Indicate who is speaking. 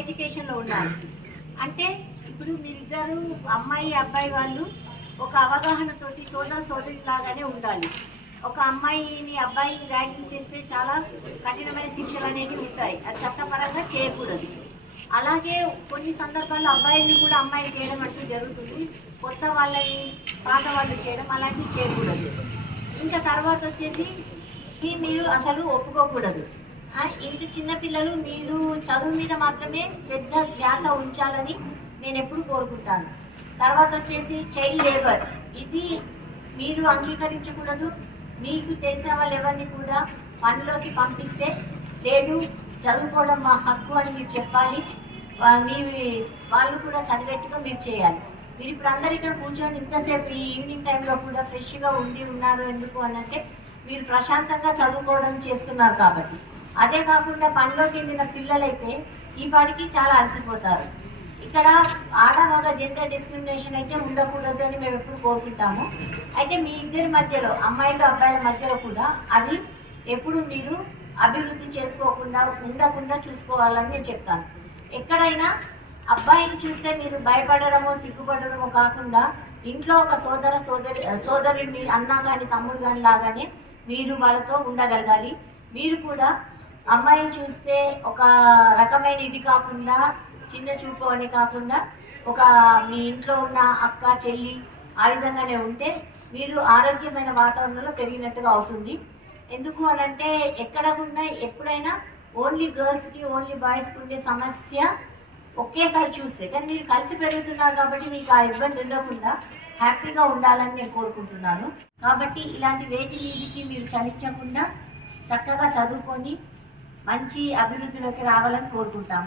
Speaker 1: ఎడ్యుకేషన్లో ఉన్నారు అంటే ఇప్పుడు మీరిద్దరు అమ్మాయి అబ్బాయి వాళ్ళు ఒక అవగాహనతోటి సోదర సోదరి లాగానే ఉండాలి. ఒక అమ్మాయిని అబ్బాయిని ర్యాగింగ్ చేస్తే చాలా కఠినమైన శిక్షలు అనేవి ఉంటాయి. అది చట్టపరంగా చేయకూడదు. అలాగే కొన్ని సందర్భాల్లో అబ్బాయిని కూడా అమ్మాయి చేయడం అంటూ జరుగుతుంది. కొత్త వాళ్ళని పాత వాళ్ళు చేయడం అలాంటివి చేయకూడదు. ఇంకా తర్వాత వచ్చేసి మీరు అసలు ఒప్పుకోకూడదు. ఇంత చిన్న పిల్లలు మీరు చదువు మీద మాత్రమే శ్రద్ధ ధ్యాస ఉంచాలని నేను ఎప్పుడు కోరుకుంటాను. తర్వాత వచ్చేసి చైల్డ్ లేబర్ ఇది మీరు అంగీకరించకూడదు. మీకు తెలిసిన వాళ్ళు ఎవరిని కూడా పనిలోకి పంపిస్తే లేదు చదువుకోవడం మా హక్కు అని మీరు చెప్పాలి. మీ వాళ్ళు కూడా చదివేట్టుగా మీరు చేయాలి. మీరు ఇప్పుడు అందరు ఇక్కడ కూర్చొని ఇంతసేపు ఈ ఈవినింగ్ టైంలో కూడా ఫ్రెష్గా ఉండి ఉన్నారు ఎందుకు అని అంటే మీరు ప్రశాంతంగా చదువుకోవడం చేస్తున్నారు కాబట్టి. అదే కాకుండా పనిలోకి వెళ్ళిన పిల్లలైతే ఈ పాటికి చాలా అలసిపోతారు. ఇక్కడ ఆడ మగ జెండర్ డిస్క్రిమినేషన్ అయితే ఉండకూడదు అని మేము ఎప్పుడు కోరుకుంటాము. అయితే మీ ఇద్దరి మధ్యలో అమ్మాయిలు అబ్బాయిల మధ్యలో కూడా అది ఎప్పుడు మీరు అభివృద్ధి చేసుకోకుండా ఉండకుండా చూసుకోవాలని నేను చెప్తాను. ఎక్కడైనా అబ్బాయిని చూస్తే మీరు భయపడడమో సిగ్గుపడడమో కాకుండా ఇంట్లో ఒక సోదర సోదరి సోదరుని అన్న కానీ తమ్ముడు కానీ లాగానే మీరు వాళ్ళతో ఉండగలగాలి. మీరు కూడా అమ్మాయిని చూస్తే ఒక రకమైన ఇది కాకుండా చిన్న చూపు అని కాకుండా ఒక మీ ఇంట్లో ఉన్న అక్క చెల్లి ఆ విధంగానే ఉంటే మీరు ఆరోగ్యమైన వాతావరణంలో పెరిగినట్టుగా అవుతుంది. ఎందుకు అని అంటే ఎక్కడ ఉన్నా ఎప్పుడైనా ఓన్లీ గర్ల్స్కి ఓన్లీ బాయ్స్కి ఉండే సమస్య ఒకేసారి చూస్తే. కానీ మీరు కలిసి పెరుగుతున్నారు కాబట్టి మీకు ఆ ఇబ్బంది ఉండకుండా హ్యాపీగా ఉండాలని నేను కోరుకుంటున్నాను. కాబట్టి ఇలాంటి వేటి వీధికి మీరు చలించకుండా చక్కగా చదువుకొని మంచి అభివృద్ధిలోకి రావాలని కోరుకుంటాము.